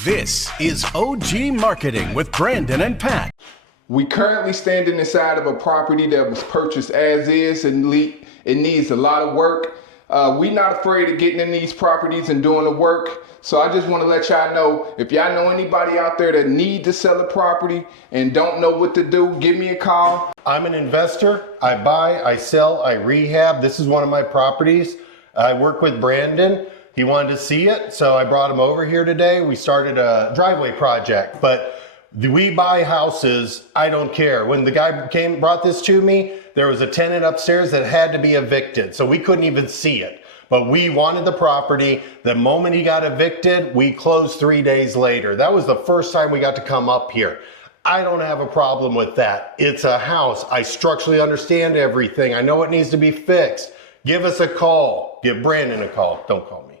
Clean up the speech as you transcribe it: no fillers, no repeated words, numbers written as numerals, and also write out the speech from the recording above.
This is OG Marketing with Brandon and Pat. We currently standing inside of a property that was purchased as is and it needs a lot of work. We're not afraid of getting in these properties and doing the work. So I just want to let y'all know, if y'all know anybody out there that need to sell a property and don't know what to do, give me a call. I'm an investor. I buy, I sell, I rehab. This is one of my properties. I work with Brandon. He wanted to see it, so I brought him over here today. We started a driveway project, but we buy houses, I don't care. When the guy brought this to me, there was a tenant upstairs that had to be evicted, so we couldn't even see it. But we wanted the property. The moment he got evicted, we closed 3 days later. That was the first time we got to come up here. I don't have a problem with that. It's a house. I structurally understand everything. I know it needs to be fixed. Give us a call. Give Brandon a call. Don't call me.